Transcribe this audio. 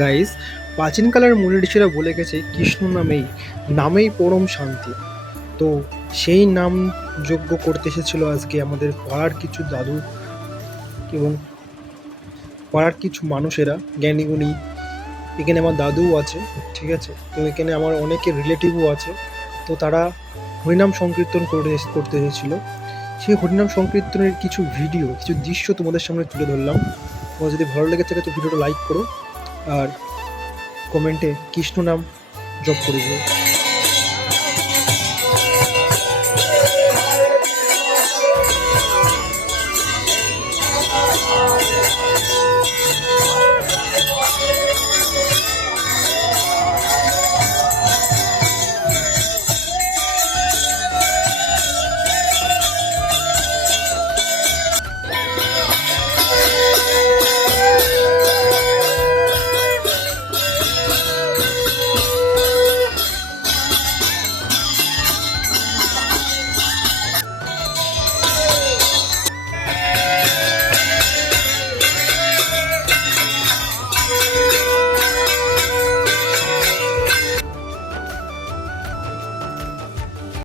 Guys, প্রাচীনকালের মুনি ঋষিরা বলে গেছে কৃষ্ণ নামেই পরম শান্তি। তো সেই নাম যজ্ঞ করতে এসেছিল আজকে আমাদের পাড়ার কিছু দাদু এবং পাড়ার কিছু মানুষেরা, জ্ঞানীগুণী। এখানে আমার দাদুও আছে, ঠিক আছে? তো এখানে আমার অনেকে রিলেটিভও আছে। তো তারা হরিনাম সংকীর্তন করতে এসেছিল। সেই হরিনাম সংকীর্তনের কিছু ভিডিও, কিছু দৃশ্য তোমাদের সামনে তুলে ধরলাম। তোমার যদি ভালো লেগে থাকে তো ভিডিওটা লাইক করো আর কমেন্টে কৃষ্ণ নাম জপ করে দিও।